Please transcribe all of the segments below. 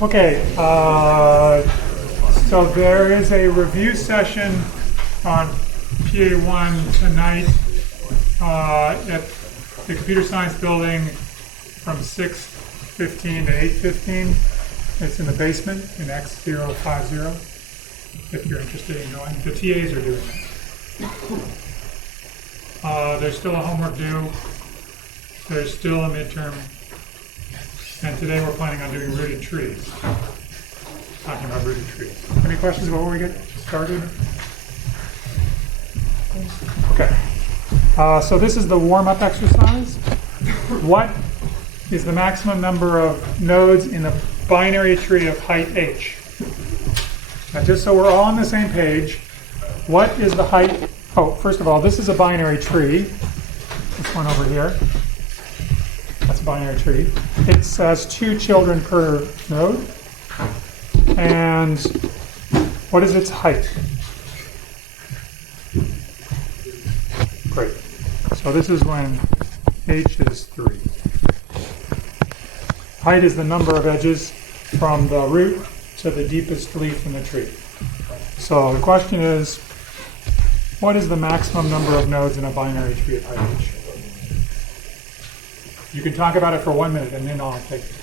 Okay, so there is a review session on PA1 tonight at the Computer Science Building from 6:15 to 8:15. It's in the basement in X050, if you're interested in going. The TAs are doing it. There's still a homework due. There's still a midterm. And today we're planning on doing rooted trees. Talking about rooted trees. Any questions before we get started? Okay. So this is the warm-up exercise. What is the maximum number of nodes in a binary tree of height h? Now just so we're all on the same page, what is the height? Oh, first of all, this is a binary tree. This one over here. That's a binary tree. It has 2 children per node. And what is its height? Great. So this is when h is 3. Height is the number of edges from the root to the deepest leaf in the tree. So the question is, what is the maximum number of nodes in a binary tree of height h? You can talk about it for 1 minute and then I'll take it.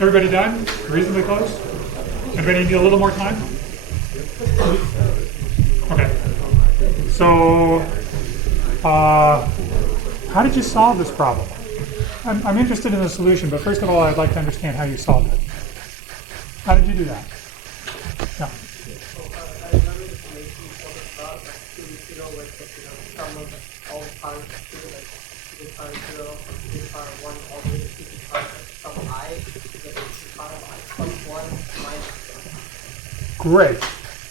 Everybody done? Reasonably close? Anybody need a little more time? Okay. So, how did you solve this problem? I'm interested in the solution, but first of all, I'd like to understand how you solved it. How did you do that? Yeah. Great.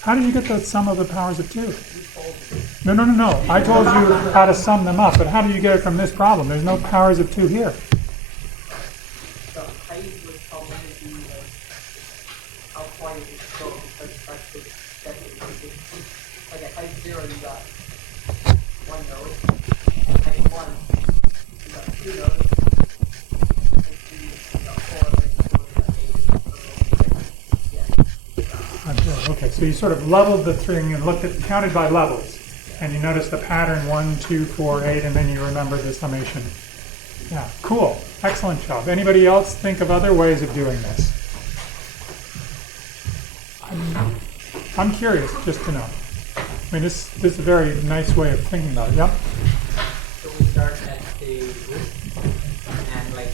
How did you get the sum of the powers of 2? No. I told you how to sum them up, but how do you get it from this problem? There's no powers of 2 here. The height would probably be like how far you can go, because that's the like at height 0 you got 1 node. At height 1 you got 2 nodes. Height 3 you got 4, height 4 you got 8. Okay, so you sort of leveled the thing and counted by levels, and you noticed the pattern 1, 2, 4, 8, and then you remembered the summation. Yeah, cool, excellent job. Anybody else think of other ways of doing this? I'm curious, just to know. I mean, this is a very nice way of thinking about it. Yep. So we start at the root, and like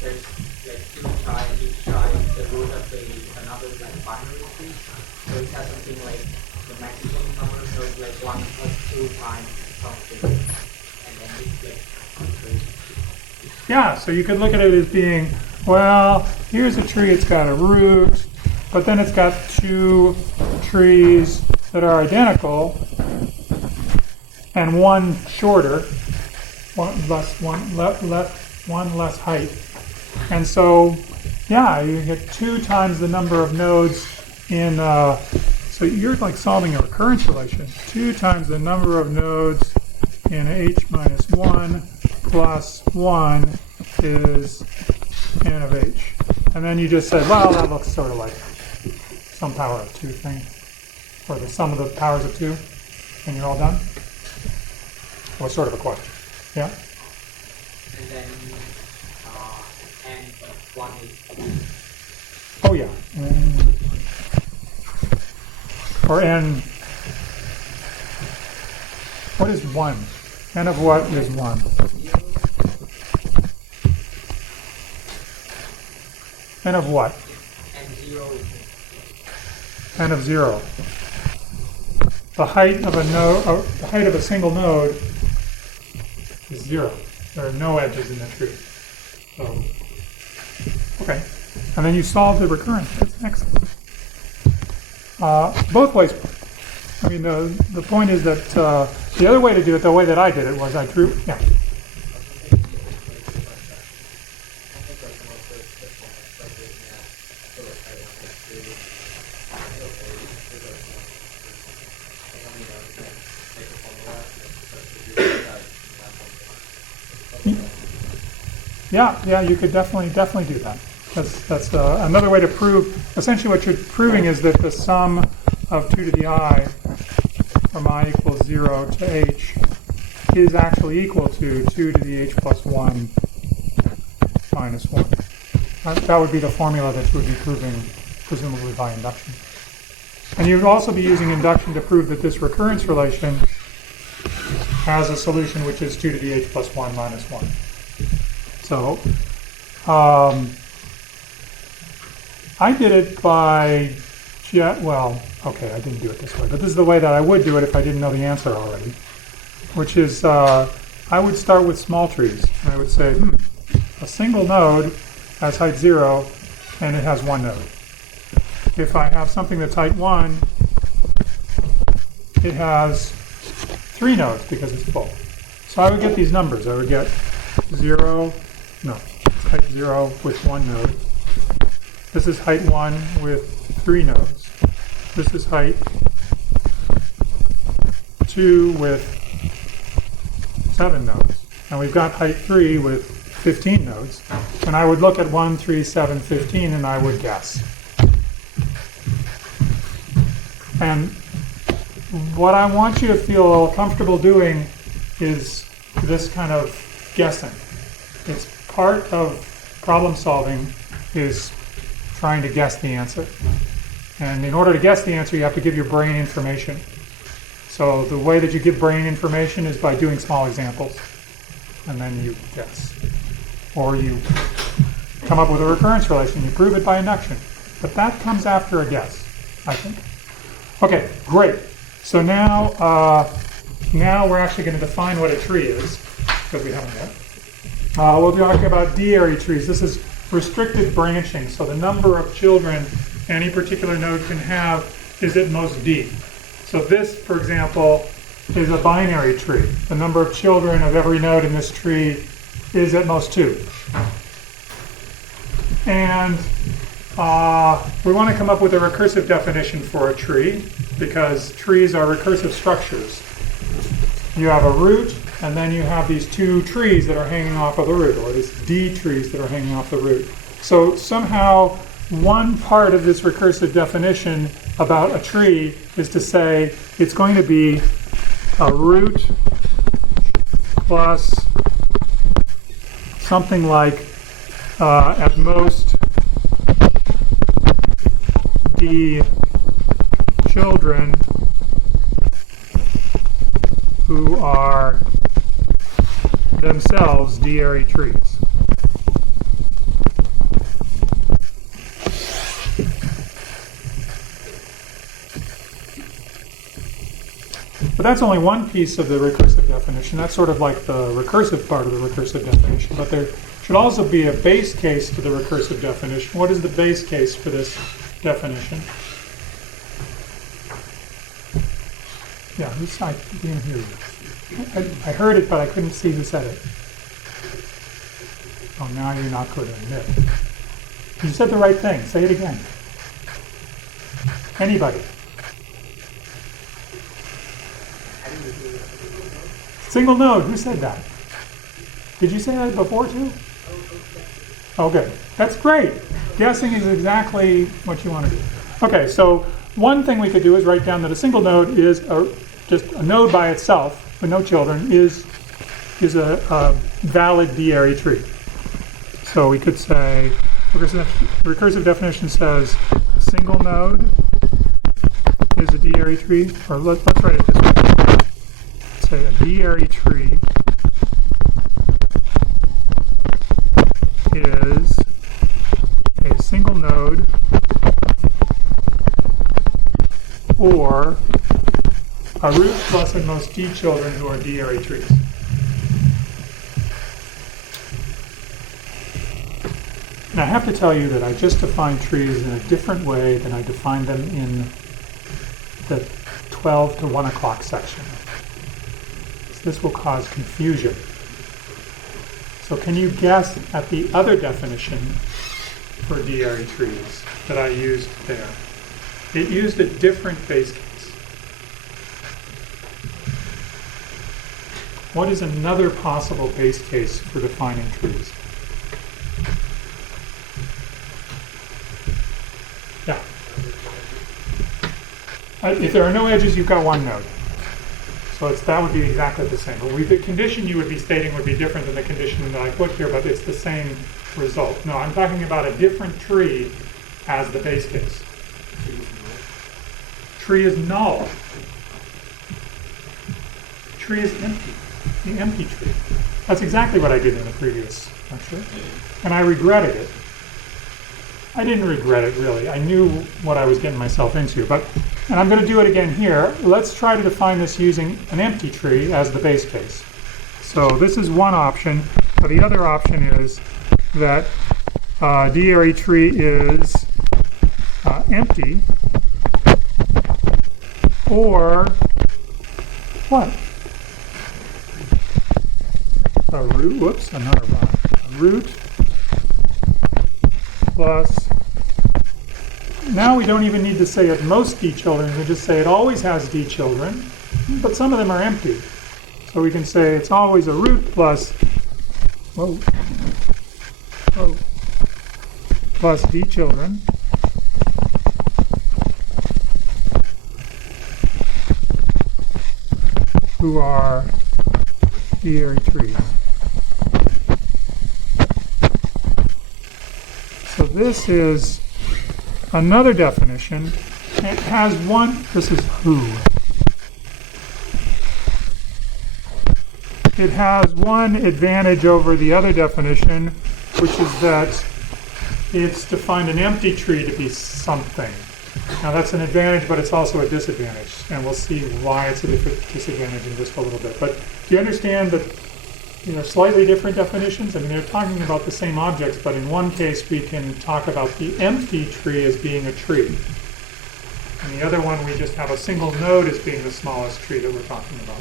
there's like 2 child, each child, the root of another like binary tree. So it has something like the maximum number, so it's like 1 plus 2 times something, and then it's like 3. Yeah, so you could look at it as being, well, here's a tree, it's got a root, but then it's got 2 trees that are identical, and one shorter, one less height. And so, yeah, you get 2 times the number of nodes in, so you're like solving a recurrence relation. 2 times the number of nodes in h minus 1 plus 1 is n of h. And then you just said, well, that looks sort of like some power of 2 thing, or the sum of the powers of 2, and you're all done? Well, sort of a question. Yeah? And then n of 1 is Oh, yeah. or n. What is 1? N of what is 1? N of what? N of 0. The height of a node, the height of a single node is 0. There are no edges in the tree. So, okay. And then you solve the recurrence. That's excellent. Both ways. I mean, the point is that the other way to do it, the way that I did it, was I drew, yeah. Yeah, you could definitely do that. That's another way to prove. Essentially, what you're proving is that the sum of 2 to the I from I equals 0 to h is actually equal to 2 to the h plus 1 minus 1. That would be the formula that you would be proving, presumably by induction. And you would also be using induction to prove that this recurrence relation has a solution which is 2 to the h plus 1 minus 1. So, I did it by, well, okay, I didn't do it this way, but this is the way that I would do it if I didn't know the answer already, which is I would start with small trees. And I would say, a single node has height 0, and it has 1 node. If I have something that's height 1, it has 3 nodes because it's full. So I would get these numbers. I would get 0, no, it's height 0 with 1 node. This is height 1 with 3 nodes. This is height 2 with 7 nodes. And we've got height 3 with 15 nodes. And I would look at 1, 3, 7, 15, and I would guess. And what I want you to feel comfortable doing is this kind of guessing. It's part of problem solving is trying to guess the answer. And in order to guess the answer, you have to give your brain information. So the way that you give brain information is by doing small examples. And then you guess. Or you come up with a recurrence relation. You prove it by induction. But that comes after a guess, I think. Okay, great. So now we're actually going to define what a tree is, because we haven't yet. We'll be talking about D-area trees. This is restricted branching. So the number of children any particular node can have is at most D. So this, for example, is a binary tree. The number of children of every node in this tree is at most 2. And we want to come up with a recursive definition for a tree, because trees are recursive structures. You have a root, and then you have these 2 trees that are hanging off of the root, or these D trees that are hanging off the root. So somehow one part of this recursive definition about a tree is to say it's going to be a root plus something like at most D children who are themselves D-area trees. But that's only one piece of the recursive definition. That's sort of like the recursive part of the recursive definition. But there should also be a base case to the recursive definition. What is the base case for this definition? Yeah, I didn't hear you. I heard it, but I couldn't see who said it. Oh, now you're not going to admit. You said the right thing. Say it again. Anybody? Single node. Who said that? Did you say that before too? Oh, good. That's great. Guessing is exactly what you want to do. Okay, so one thing we could do is write down that a single node is just a node by itself with no children is a valid D-area tree. So we could say recursive definition says a single node is a D-area D-area tree, or let's write it this way. Say a D-area tree is a single node or a root plus at most D children who are D-area trees. And I have to tell you that I just defined trees in a different way than I defined them in the 12 to 1 o'clock section. So this will cause confusion. So can you guess at the other definition for D-area trees that I used there? It used a different base case. What is another possible base case for defining trees? Yeah. If there are no edges, you've got one node. So that would be exactly the same. But the condition you would be stating would be different than the condition that I put here, but it's the same result. No, I'm talking about a different tree as the base case. Tree is null. Tree is empty. The empty tree. That's exactly what I did in the previous lecture. And I regretted it. I didn't regret it, really. I knew what I was getting myself into. And I'm going to do it again here. Let's try to define this using an empty tree as the base case. So this is one option. But the other option is that D-area tree is empty, or what? A root, whoops, another one. A root plus, now we don't even need to say at most D children, we can just say it always has D children, but some of them are empty. So we can say it's always a root plus, plus D children. Who are D-area trees. So this is another definition. It has one, this is who. It has one advantage over the other definition, which is that it's defined an empty tree to be something. Now that's an advantage, but it's also a disadvantage, and we'll see why it's a disadvantage in just a little bit. But do you understand that slightly different definitions? I mean, they're talking about the same objects, but in one case we can talk about the empty tree as being a tree. And the other one, we just have a single node as being the smallest tree that we're talking about.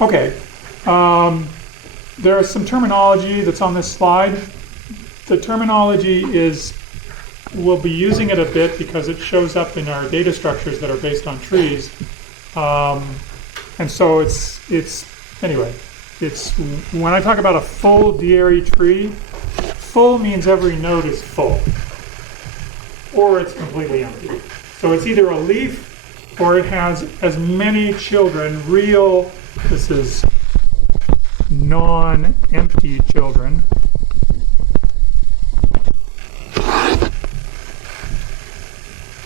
Okay. There is some terminology that's on this slide. The terminology we'll be using it a bit because it shows up in our data structures that are based on trees. And so it's when I talk about a full D-area tree, full means every node is full, or it's completely empty. So it's either a leaf or it has as many children, this is non-empty children,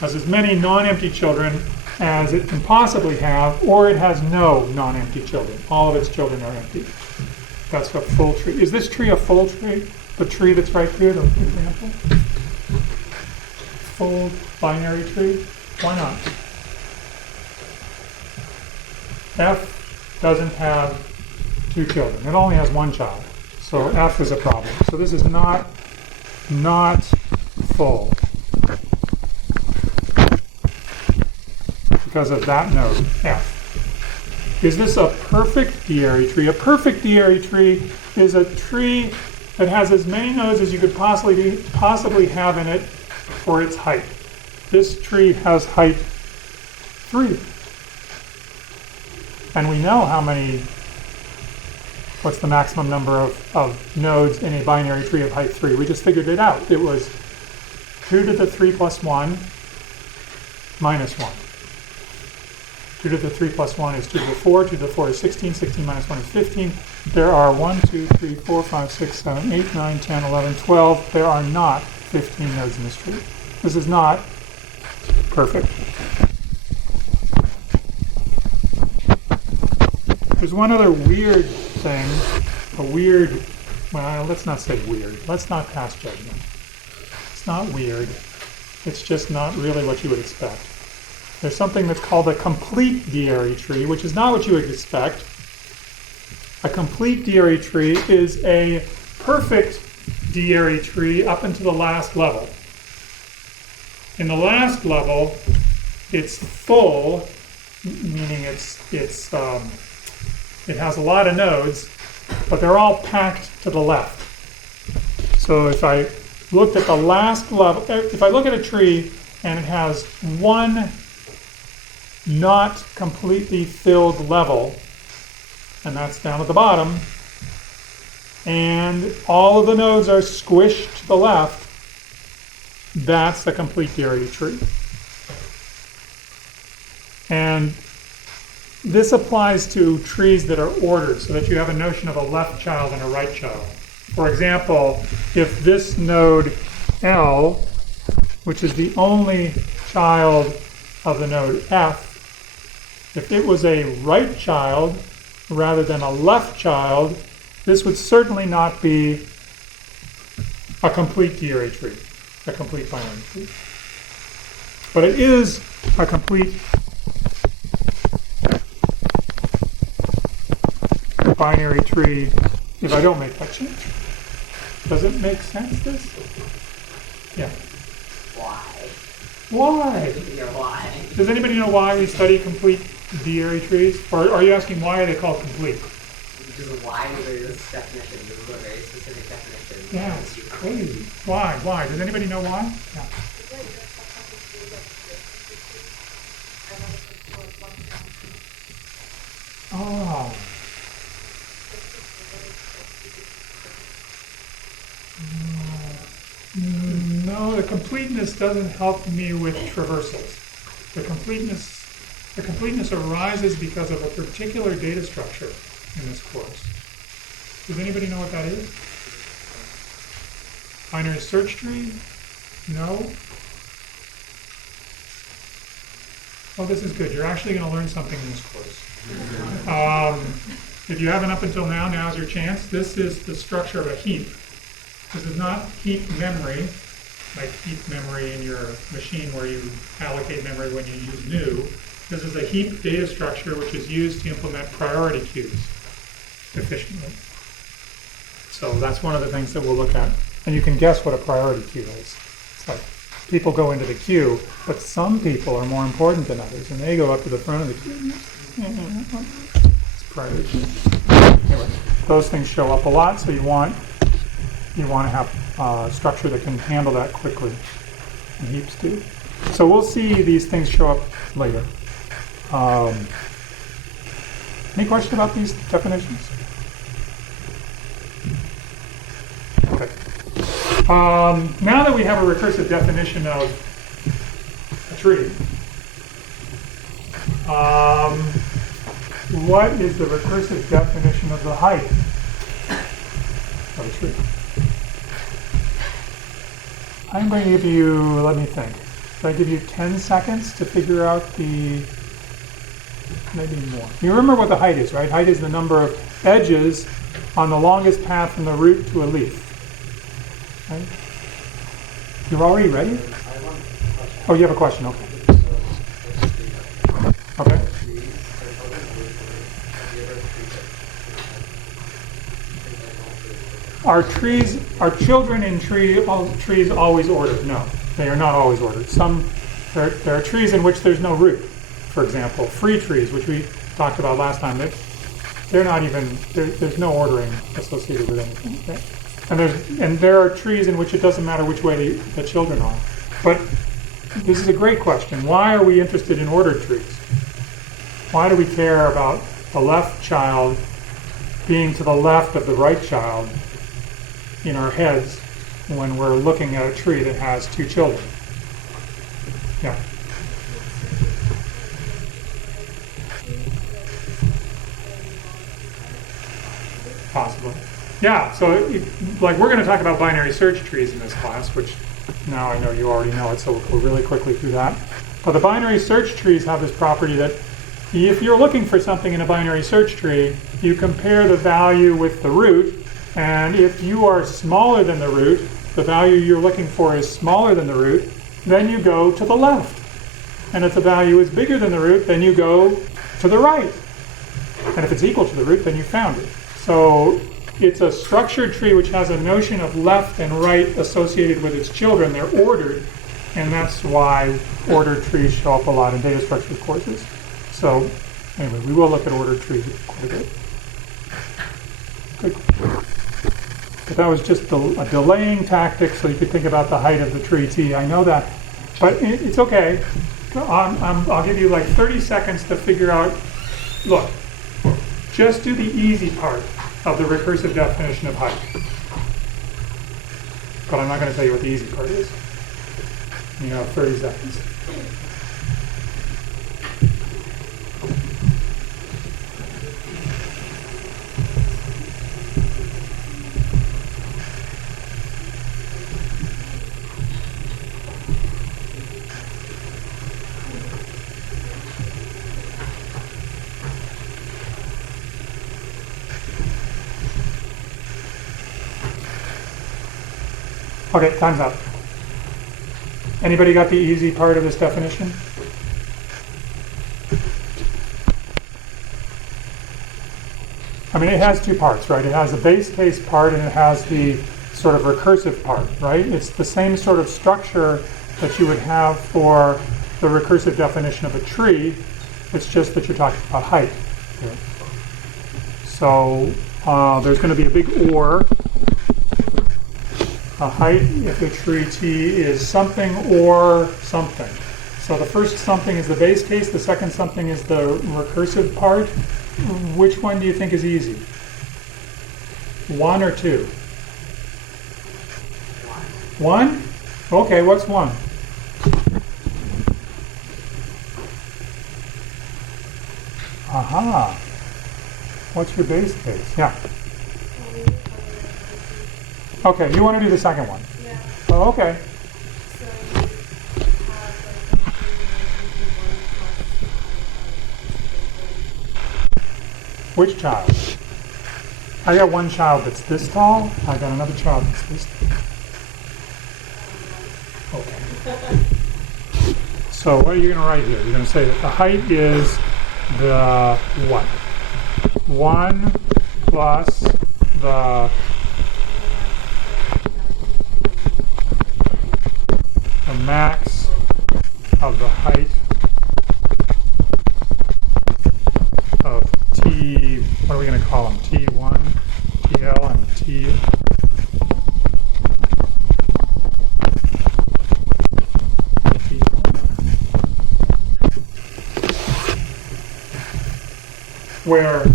has as many non-empty children as it can possibly have, or it has no non-empty children. All of its children are empty. That's a full tree. Is this tree a full tree? The tree that's right here, the example? Full binary tree? Why not? F doesn't have 2 children. It only has 1 child. So F is a problem. So this is not full. Because of that node, F. Is this a perfect D-area tree? A perfect D-area tree is a tree that has as many nodes as you could possibly have in it for its height. This tree has height 3. And we know what's the maximum number of nodes in a binary tree of height 3. We just figured it out. It was 2 to the 3 plus 1 minus 1. 2 to the 3 plus 1 is 2 to the 4. 2 to the 4 is 16. 16 minus 1 is 15. There are 1, 2, 3, 4, 5, 6, 7, 8, 9, 10, 11, 12. There are not 15 nodes in this tree. This is not perfect. There's one other weird thing, well, let's not say weird. Let's not pass judgment. It's not weird. It's just not really what you would expect. There's something that's called a complete D-area tree, which is not what you would expect. A complete D-area tree is a perfect D-area tree up into the last level. In the last level, it's full, meaning it has a lot of nodes, but they're all packed to the left. So if I looked at the last level, if I look at a tree and it has one not completely filled level, and that's down at the bottom, and all of the nodes are squished to the left, that's a complete D-area tree. And this applies to trees that are ordered, so that you have a notion of a left child and a right child. For example, if this node L, which is the only child of the node F, if it was a right child rather than a left child, this would certainly not be a complete D-area tree, a complete binary tree. But it is a complete binary tree if I don't make that change. Does it make sense, this? Yeah. Why? Why? Yeah, why? Does anybody know why we study complete D-area trees? Or are you asking why are they called complete? Just why there is this definition? This is a very specific definition. Yeah, it's crazy. Why? Why? Does anybody know why? Yeah. Oh. No, the completeness doesn't help me with traversals. The completeness arises because of a particular data structure in this course. Does anybody know what that is? Binary search tree? No? Oh, this is good. You're actually going to learn something in this course. If you haven't up until now, now's your chance. This is the structure of a heap. This is not heap memory, like heap memory in your machine where you allocate memory when you use new. This is a heap data structure which is used to implement priority queues efficiently. So that's one of the things that we'll look at. And you can guess what a priority queue is. It's like people go into the queue, but some people are more important than others, and they go up to the front of the queue. It's priority queue. Anyway, those things show up a lot, so you want to have a structure that can handle that quickly, and heaps do. So we'll see these things show up later. Any question about these definitions? Okay. Now that we have a recursive definition of a tree, what is the recursive definition of the height of a tree? I'm going to give you, let me think. Should I give you 10 seconds to figure out maybe more. You remember what the height is, right? Height is the number of edges on the longest path from the root to a leaf. Right? You're already ready? Oh, you have a question, okay. Okay. Are children in trees always ordered? No, they are not always ordered. There are trees in which there's no root. For example, free trees, which we talked about last time, they're not even, there's no ordering associated with anything. Okay? And there are trees in which it doesn't matter which way the children are. But this is a great question. Why are we interested in ordered trees? Why do we care about the left child being to the left of the right child in our heads when we're looking at a tree that has two children? Yeah. Possibly. Yeah, so like we're going to talk about binary search trees in this class, which Now I know you already know it, so we'll go really quickly through that. But the binary search trees have this property that if you're looking for something in a binary search tree, you compare the value with the root, and if you are smaller than the root, the value you're looking for is smaller than the root, then you go to the left. And if the value is bigger than the root, then you go to the right. And if it's equal to the root, then you found it. So it's a structured tree which has a notion of left and right associated with its children. They're ordered, and that's why ordered trees show up a lot in data structures courses. So anyway, we will look at ordered trees quite a bit. Good. But that was just a delaying tactic so you could think about the height of the tree T. I know that, but it's okay. I'll give you like 30 seconds to figure out. Look, just do the easy part of the recursive definition of height. But I'm not going to tell you what the easy part is. You have 30 seconds. Okay, time's up. Anybody got the easy part of this definition? I mean, it has two parts, right? It has the base case part and it has the sort of recursive part, right? It's the same sort of structure that you would have for the recursive definition of a tree. It's just that you're talking about height here. So there's going to be a big or. A height if the tree T is something or something. So the first something is the base case, the second something is the recursive part. Which one do you think is easy? 1 or 2? 1? Okay, what's 1? Aha. What's your base case? Yeah. Okay, you want to do the second one? Yeah. Oh, okay. So you have Which child? I got one child that's this tall. I got another child that's this tall. Okay. So what are you going to write here? You're going to say that the height is the what? 1 plus the max of the height of T, what are we going to call them? T1, TL, and T. Where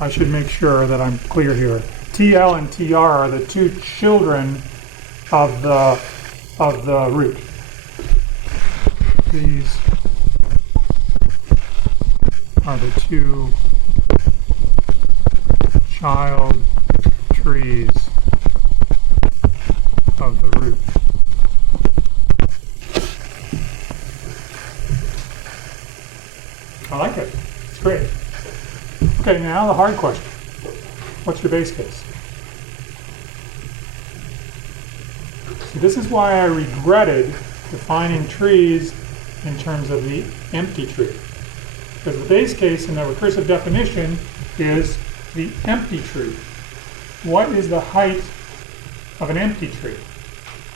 I should make sure that I'm clear here. TL and TR are the two children of the root. These are the two child trees of the root. I like it. It's great. Okay, now the hard question. What's your base case? See, this is why I regretted defining trees in terms of the empty tree. Because the base case in the recursive definition is the empty tree. What is the height of an empty tree?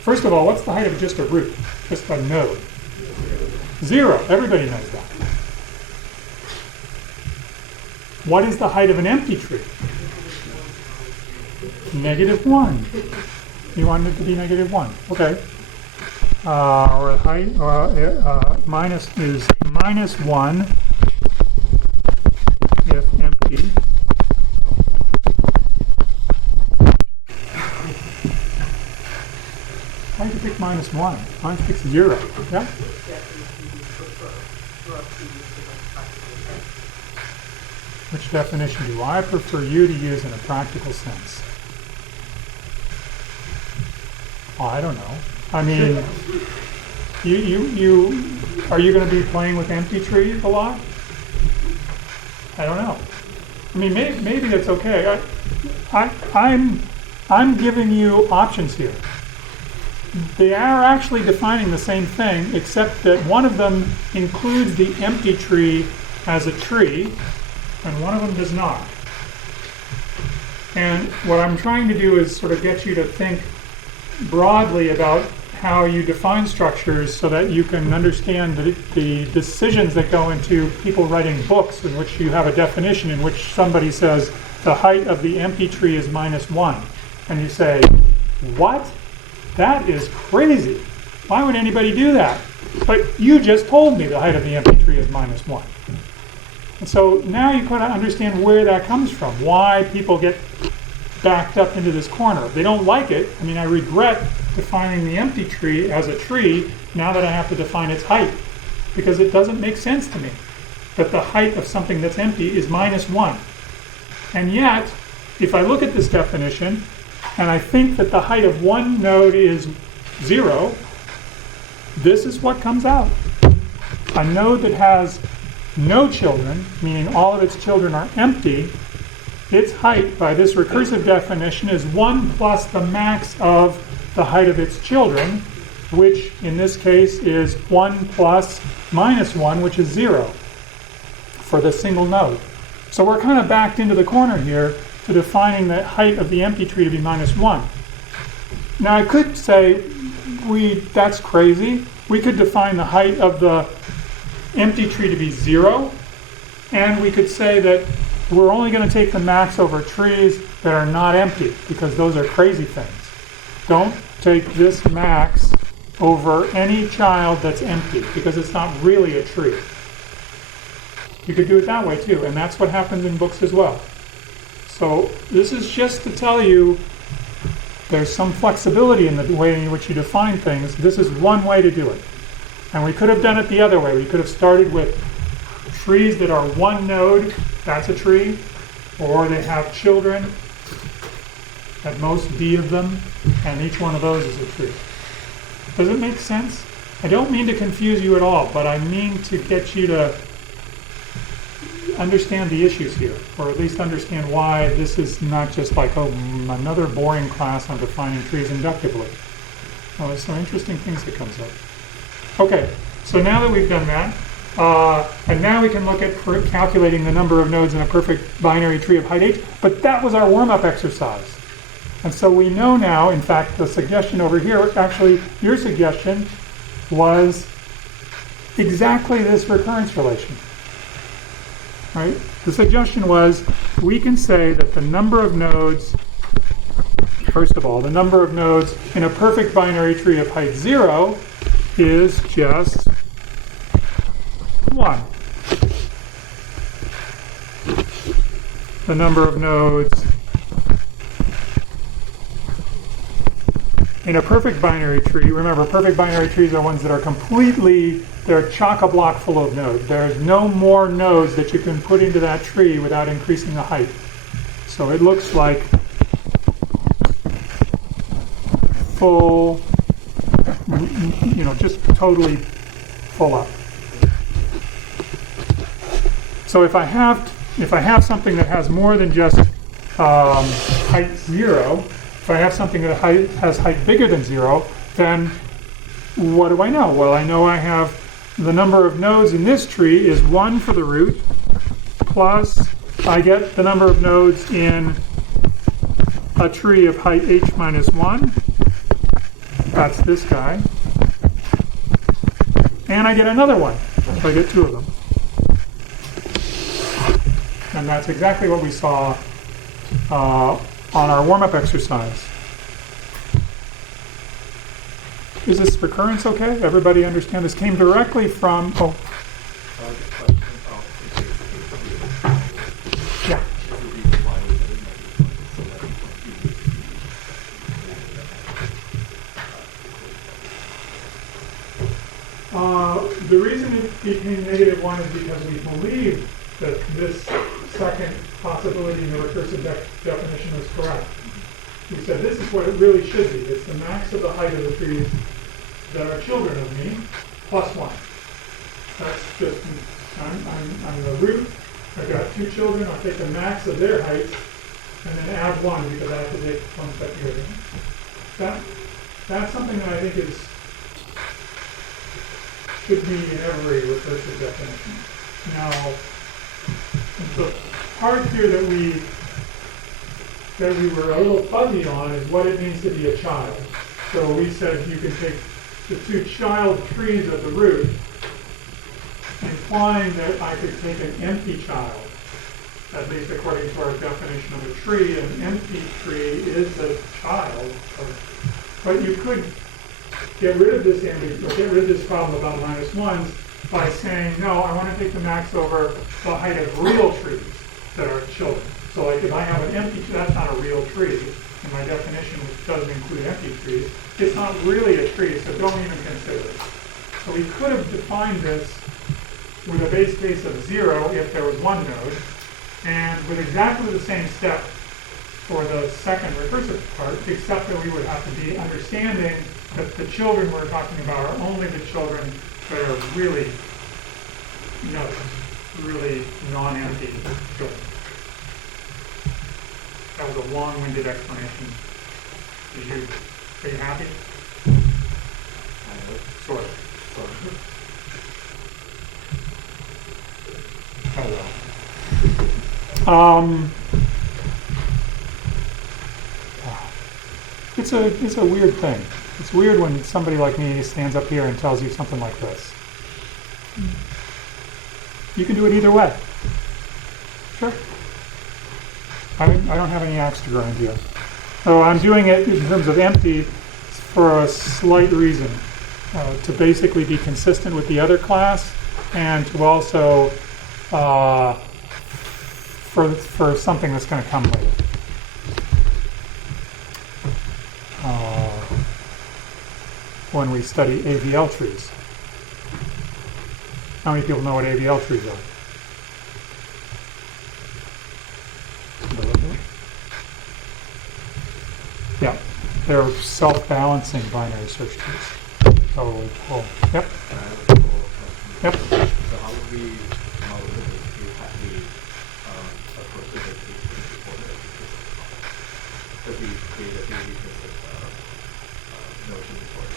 First of all, what's the height of just a root? Just a node? 0. Everybody knows that. What is the height of an empty tree? -1. You want it to be -1. Okay. Or height minus is -1 if empty. Why did you pick -1? Mine picks 0. Yeah. Which definition do I prefer you to use in a practical sense? Oh, I don't know. I mean, are you going to be playing with empty trees a lot? I don't know. I mean, maybe it's okay. I'm giving you options here. They are actually defining the same thing, except that one of them includes the empty tree as a tree, and one of them does not. And what I'm trying to do is sort of get you to think broadly about how you define structures so that you can understand the decisions that go into people writing books in which you have a definition in which somebody says the height of the empty tree is -1. And you say, what? That is crazy. Why would anybody do that? But you just told me the height of the empty tree is -1. And so now you kind of understand where that comes from, why people get backed up into this corner. They don't like it. I mean, I regret defining the empty tree as a tree now that I have to define its height, because it doesn't make sense to me that the height of something that's empty is -1. And yet, if I look at this definition and I think that the height of one node is 0, this is what comes out. A node that has no children, meaning all of its children are empty, its height by this recursive definition is 1 plus the max of the height of its children, which in this case is 1 plus -1, which is 0 for the single node. So we're kind of backed into the corner here to defining the height of the empty tree to be -1. Now I could say, that's crazy. We could define the height of the empty tree to be 0, and we could say that we're only going to take the max over trees that are not empty, because those are crazy things. Don't take this max over any child that's empty, because it's not really a tree. You could do it that way too, and that's what happens in books as well. So this is just to tell you there's some flexibility in the way in which you define things. This is one way to do it. And we could have done it the other way. We could have started with trees that are one node, that's a tree, or they have children, at most D of them, and each one of those is a tree. Does it make sense? I don't mean to confuse you at all, but I mean to get you to understand the issues here, or at least understand why this is not just like, oh, another boring class on defining trees inductively. Well, there's some interesting things that comes up. Okay, so now that we've done that, and now we can look at calculating the number of nodes in a perfect binary tree of height h, but that was our warm-up exercise. And so we know now, in fact, the suggestion over here, actually, your suggestion was exactly this recurrence relation. Right? The suggestion was, we can say that the number of nodes, first of all, the number of nodes in a perfect binary tree of height 0 is just 1. The number of nodes in a perfect binary tree, remember, perfect binary trees are ones that are completely, they're chock-a-block full of nodes. There's no more nodes that you can put into that tree without increasing the height. So it looks like full, just totally full up. So if I have something that has more than just height 0, if I have something that has height bigger than 0, then what do I know? Well, I know I have the number of nodes in this tree is 1 for the root, plus I get the number of nodes in a tree of height h minus 1. That's this guy. And I get another one. So I get 2 of them. And that's exactly what we saw on our warm-up exercise. Is this recurrence okay? Everybody understand? This came directly from, yeah. The reason it became -1 is because we believed that this second possibility in the recursive definition was correct. We said this is what it really should be. It's the max of the height of the trees that are children of me, plus 1. That's just, I'm the root. I've got 2 children. I'll take the max of their heights and then add 1 because I have to take one step here. That's something that I think should be in every recursive definition. Now, the part here that we were a little fuzzy on is what it means to be a child. So we said you can take the 2 child trees of the root, implying that I could take an empty child. At least according to our definition of a tree, an empty tree is a child. But you could get rid of this problem about -1s by saying, no, I want to take the max over the height of real trees that are children. So like if I have an empty tree, that's not a real tree. In my definition, which doesn't include empty trees, it's not really a tree, so don't even consider it. So we could have defined this with a base case of 0 if there was 1 node, and with exactly the same step for the second recursive part, except that we would have to be understanding that the children we're talking about are only the children that are really nodes, really non-empty children. That was a long-winded explanation. Are you happy? Sort of. Oh well. It's a weird thing. It's weird when somebody like me stands up here and tells you something like this. You can do it either way. Sure. I don't have any axe to grind here. So I'm doing it in terms of empty for a slight reason. To basically be consistent with the other class and to also for something that's going to come later. When we study AVL trees. How many people know what AVL trees are? Yeah, they're self-balancing binary search trees. Totally cool. Yep. Yep. So how would we model the base case that we approach the base case before the because we created a notion before the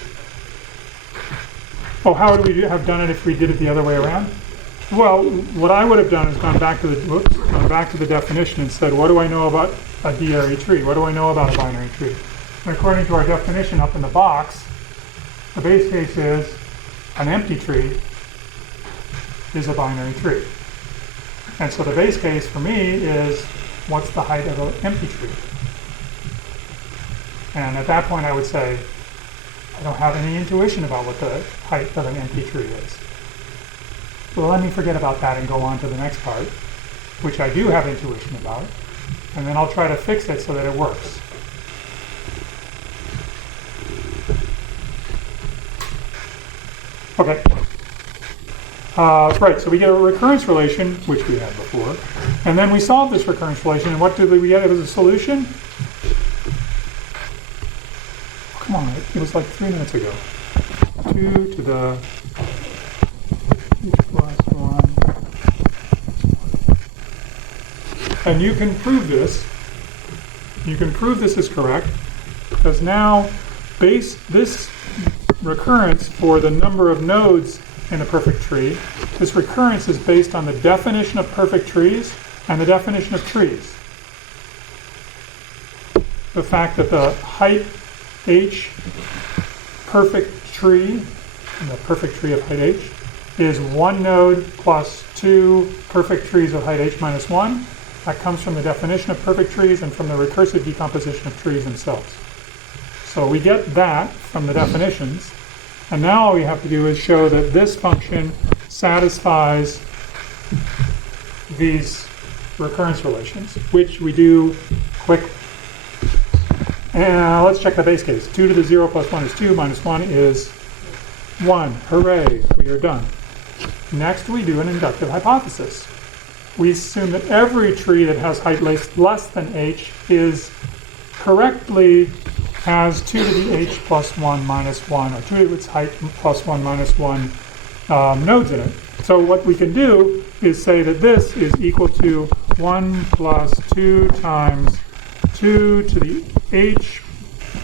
Oh, how would we have done it if we did it the other way around? Well, what I would have done is gone back to the definition and said, what do I know about a D-array tree? What do I know about a binary tree? And according to our definition up in the box, the base case is an empty tree is a binary tree. And so the base case for me is what's the height of an empty tree? And at that point I would say, I don't have any intuition about what the height of an empty tree is. Well, let me forget about that and go on to the next part, which I do have intuition about, and then I'll try to fix it so that it works. Okay. Right, so we get a recurrence relation, which we had before, and then we solve this recurrence relation, and what did we get as a solution? Come on, it was like 3 minutes ago. 2 to the plus 1. And you can prove this. You can prove this is correct, because now this recurrence for the number of nodes in a perfect tree, this recurrence is based on the definition of perfect trees and the definition of trees. The fact that the height h perfect tree, the perfect tree of height h, is 1 node plus 2 perfect trees of height h minus 1. That comes from the definition of perfect trees and from the recursive decomposition of trees themselves. So we get that from the definitions, and now all we have to do is show that this function satisfies these recurrence relations, which we do quickly. And let's check the base case. 2 to the 0 plus 1 is 2, minus 1 is 1. Hooray, we are done. Next, we do an inductive hypothesis. We assume that every tree that has height less than h is correctly has 2 to the h plus 1 minus 1, or 2 to its height plus 1 minus 1 nodes in it. So what we can do is say that this is equal to 1 plus 2 times 2 to the h.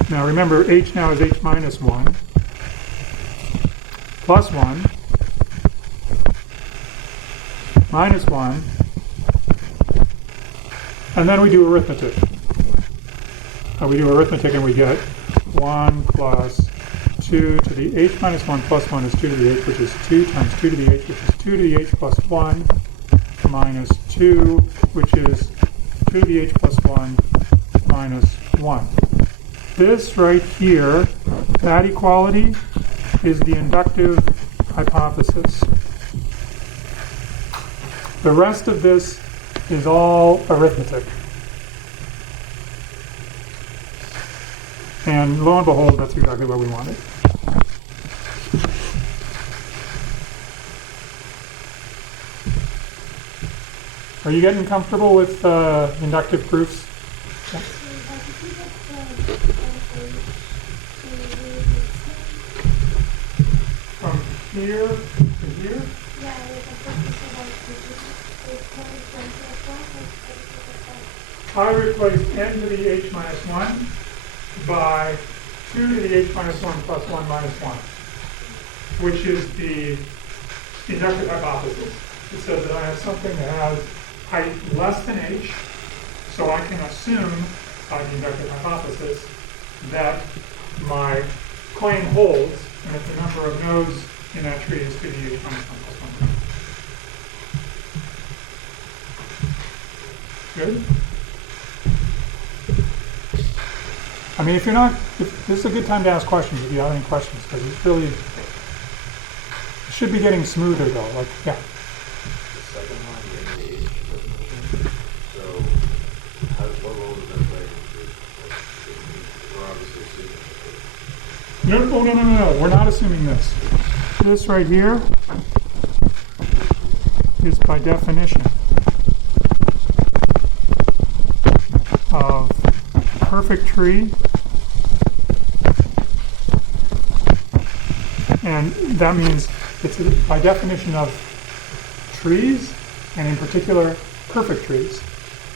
Now remember, h now is h minus 1 plus 1 minus 1, and then we do arithmetic. We do arithmetic and we get 1 plus 2 to the h minus 1 plus 1 is 2 to the h, which is 2 times 2 to the h, which is 2 to the h plus 1 minus 2, which is 2 to the h plus 1 minus 1. This right here, that equality, is the inductive hypothesis. The rest of this is all arithmetic. And lo and behold, that's exactly what we wanted. Are you getting comfortable with inductive proofs? Yeah. From here to here? I replaced n to the h minus 1 by 2 to the h minus 1 plus 1 minus 1, which is the inductive hypothesis. It says that I have something that has height less than h, so I can assume by the inductive hypothesis that my claim holds and that the number of nodes in that tree is 2 to the h minus 1 plus 1. Good? I mean, if this is a good time to ask questions if you have any questions, because it's really, it should be getting smoother though, like, yeah. The second line, the age definition. So, what role does that play? We're obviously assuming. No, we're not assuming this. This right here is by definition of perfect tree, and that means it's by definition of trees, and in particular perfect trees.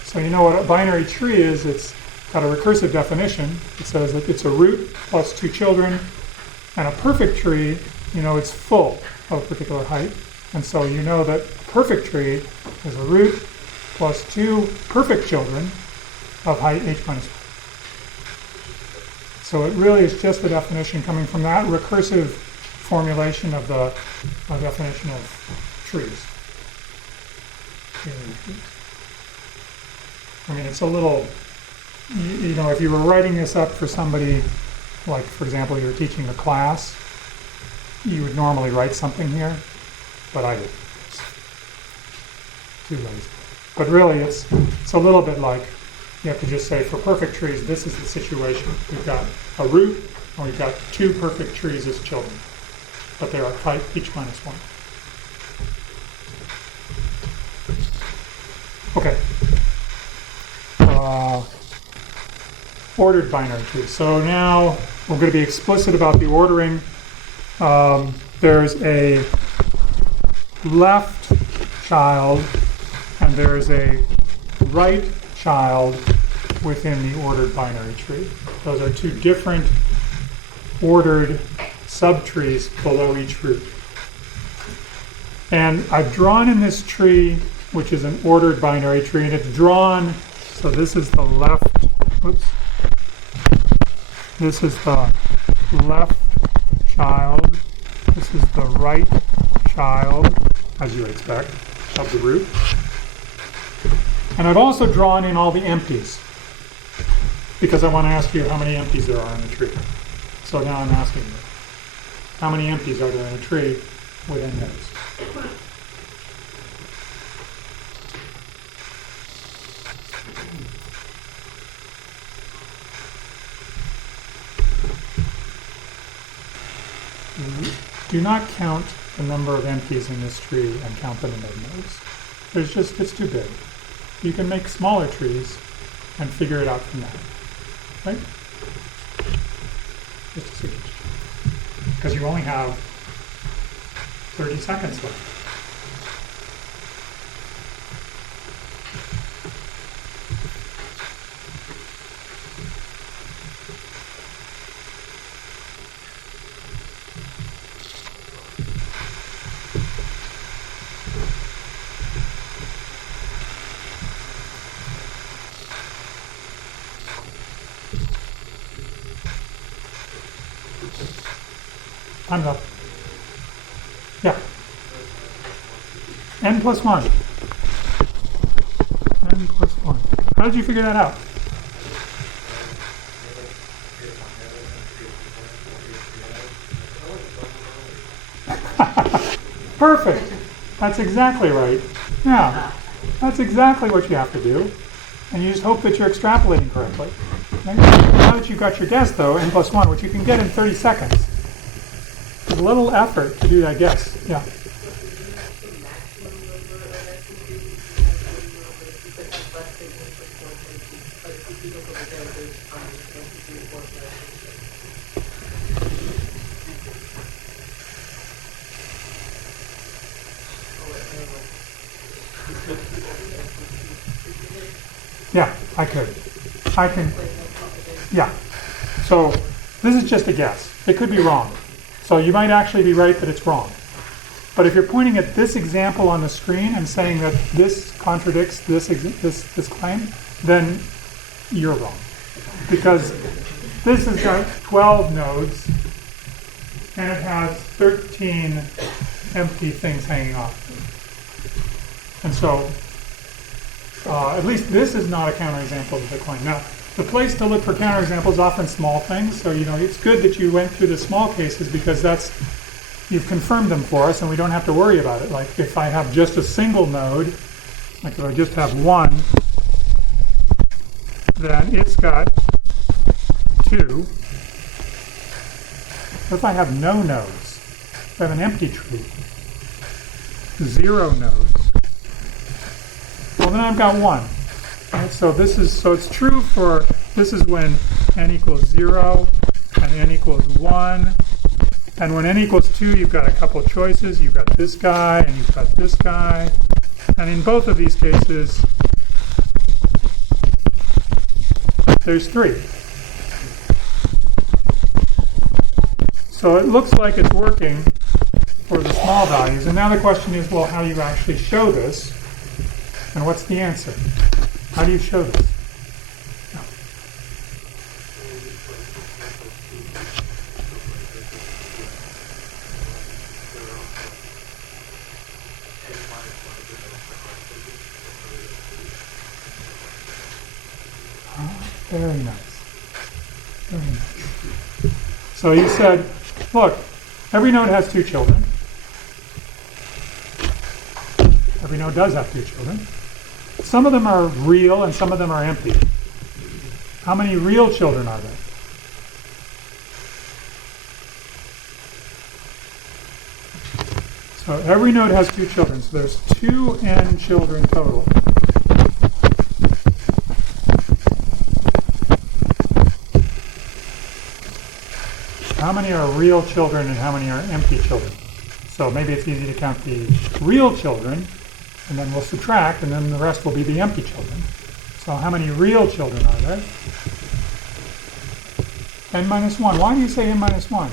So you know what a binary tree is. It's got a recursive definition. It says that it's a root plus 2 children, and a perfect tree, you know, it's full of a particular height, and so you know that a perfect tree is a root plus 2 perfect children of height h minus 1. So it really is just the definition coming from that recursive formulation of the definition of trees. I mean, it's a little, you know, if you were writing this up for somebody, like, for example, you're teaching a class, you would normally write something here, but I didn't. It's too lazy. But really, it's a little bit like, you have to just say, for perfect trees, this is the situation. We've got a root, and we've got 2 perfect trees as children, but they are height each minus 1. Okay. Ordered binary trees. So now we're going to be explicit about the ordering. There's a left child, and there's a right child within the ordered binary tree. Those are 2 different ordered subtrees below each root. And I've drawn in this tree, which is an ordered binary tree, and it's drawn, so this is the left, oops, this is the left child, this is the right child, as you would expect, of the root. And I've also drawn in all the empties, because I want to ask you how many empties there are in the tree. So now I'm asking you, how many empties are there in a tree with n nodes? Do not count the number of empties in this tree and count the number of nodes. It's too big. You can make smaller trees and figure it out from that, right? Just a suggestion. Because you only have 30 seconds left. Time's up. Yeah. N plus 1. N plus 1. How did you figure that out? Perfect. That's exactly right. Yeah. That's exactly what you have to do. And you just hope that you're extrapolating correctly. Right? Now that you've got your guess, though, N plus 1, which you can get in 30 seconds, it's a little effort to do that guess. Yeah. Yeah, I could. I can. Yeah. So this is just a guess. It could be wrong. So you might actually be right that it's wrong. But if you're pointing at this example on the screen and saying that this contradicts this claim, then you're wrong. Because this has got 12 nodes and it has 13 empty things hanging off. And so at least this is not a counterexample of the claim. Now, the place to look for counterexamples is often small things. So, it's good that you went through the small cases because you've confirmed them for us and we don't have to worry about it. Like if I have just a single node, like if I just have one, then it's got 2. But if I have no nodes, if I have an empty tree, 0 nodes, well, then I've got 1. Right? So it's true for, this is when n equals 0 and n equals 1. And when n equals 2, you've got a couple choices. You've got this guy and you've got this guy. And in both of these cases, there's 3. So it looks like it's working for the small values. And now the question is, well, how do you actually show this? And what's the answer? How do you show this? Very nice. Very nice. So you said, look, every node has 2 children. Every node does have 2 children. Some of them are real and some of them are empty. How many real children are there? So every node has 2 children. So there's 2n children total. How many are real children and how many are empty children? So maybe it's easy to count the real children, and then we'll subtract, and then the rest will be the empty children. So how many real children are there? n minus 1. Why do you say n minus 1?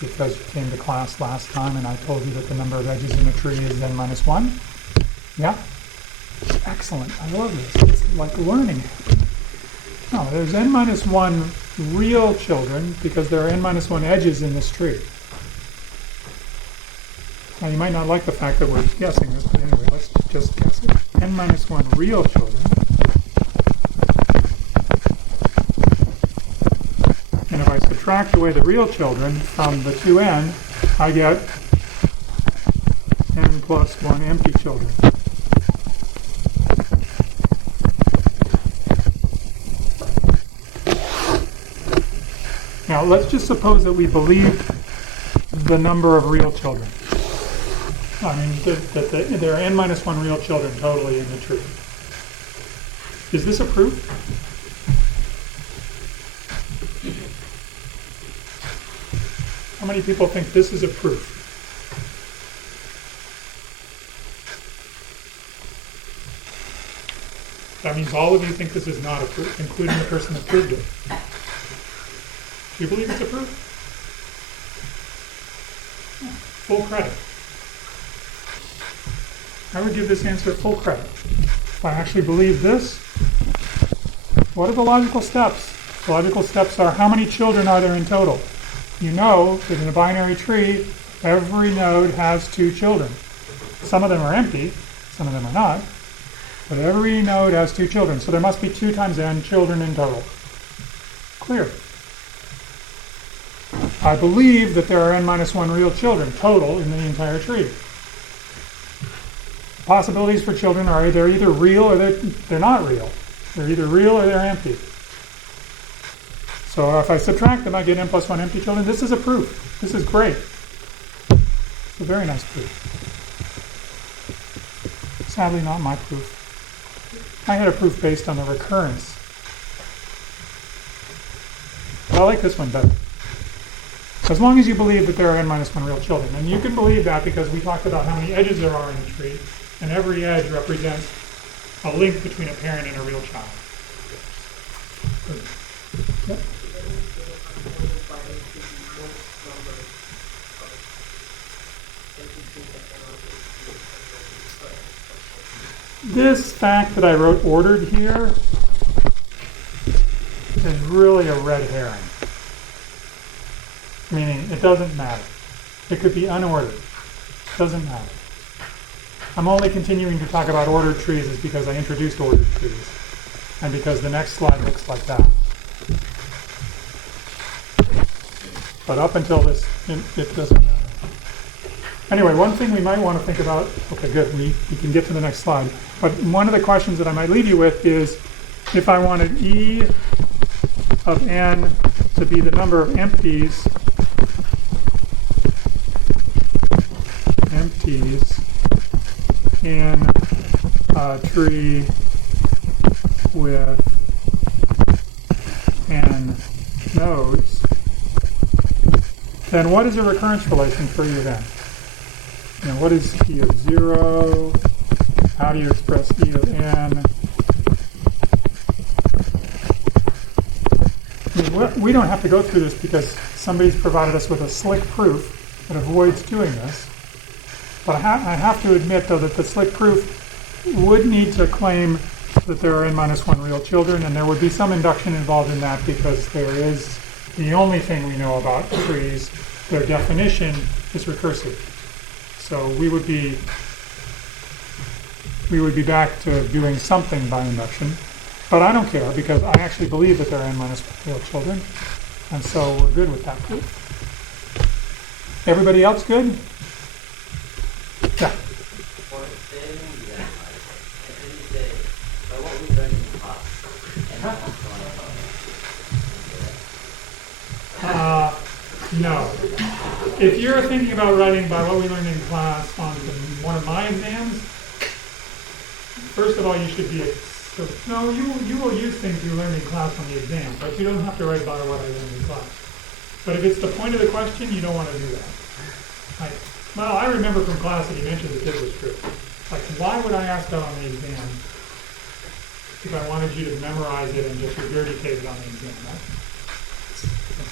Because you came to class last time and I told you that the number of edges in a tree is n minus 1? Yeah? Excellent. I love this. It's like learning. No, there's n minus 1 real children because there are n minus 1 edges in this tree. Now you might not like the fact that we're guessing this, but anyway, let's just guess it. N minus 1 real children. And if I subtract away the real children from the 2n, I get n plus 1 empty children. Now, let's just suppose that we believe the number of real children. I mean, that there are n minus 1 real children totally in the tree. Is this a proof? How many people think this is a proof? That means all of you think this is not a proof, including the person that proved it. Do you believe it's a proof? Full credit. I would give this answer full credit. If I actually believe this, what are the logical steps? The logical steps are, how many children are there in total? You know that in a binary tree, every node has 2 children. Some of them are empty, some of them are not, but every node has 2 children. So there must be 2 times n children in total. Clear. I believe that there are n minus 1 real children total in the entire tree. Possibilities for children are they're either real or they're not real. They're either real or they're empty. So if I subtract them, I get n plus 1 empty children. This is a proof. This is great. It's a very nice proof. Sadly, not my proof. I had a proof based on the recurrence. But I like this one better. So as long as you believe that there are n minus 1 real children, and you can believe that because we talked about how many edges there are in a tree, and every edge represents a link between a parent and a real child. Good. Yep. This fact that I wrote ordered here is really a red herring. Meaning it doesn't matter. It could be unordered. It doesn't matter. I'm only continuing to talk about ordered trees is because I introduced ordered trees. And because the next slide looks like that. But up until this, it doesn't matter. Anyway, one thing we might want to think about, okay, good, we can get to the next slide. But one of the questions that I might leave you with is, if I wanted E of n to be the number of empties in a tree with n nodes, then what is a recurrence relation for E of n? You know, what is E of 0? How do you express E of n? I mean, we don't have to go through this because somebody's provided us with a slick proof that avoids doing this. But I have to admit, though, that the slick proof would need to claim that there are n minus 1 real children, and there would be some induction involved in that because there is the only thing we know about trees, their definition is recursive. So we would be back to doing something by induction. But I don't care because I actually believe that there are n minus 1 real children, and so we're good with that proof. Everybody else good? Yeah. No. If you're thinking about writing by what we learned in class on one of my exams, first of all, you should be no, you will use things you learned in class on the exam, but you don't have to write by what I learned in class. But if it's the point of the question, you don't want to do that. Well, I remember from class that you mentioned that this was true. Like, why would I ask that on the exam if I wanted you to memorize it and just regurgitate it on the exam? Right?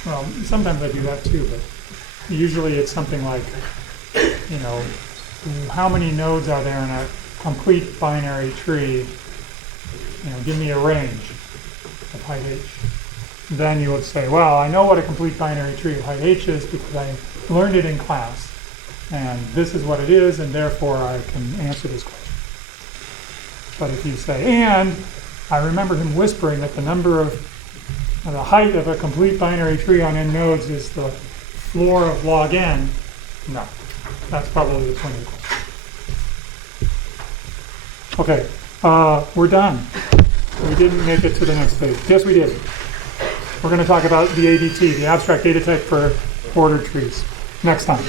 Well, sometimes I do that too, but usually it's something like, you know, how many nodes are there in a complete binary tree? You know, give me a range of height h. Then you would say, well, I know what a complete binary tree of height h is because I learned it in class. And this is what it is, and therefore I can answer this question. But if you say, and I remember him whispering that the height of a complete binary tree on n nodes is the floor of log n, no. That's probably the point of the question. Okay, we're done. We didn't make it to the next page. Yes, we did. We're going to talk about the ADT, the abstract data type for ordered trees, next time.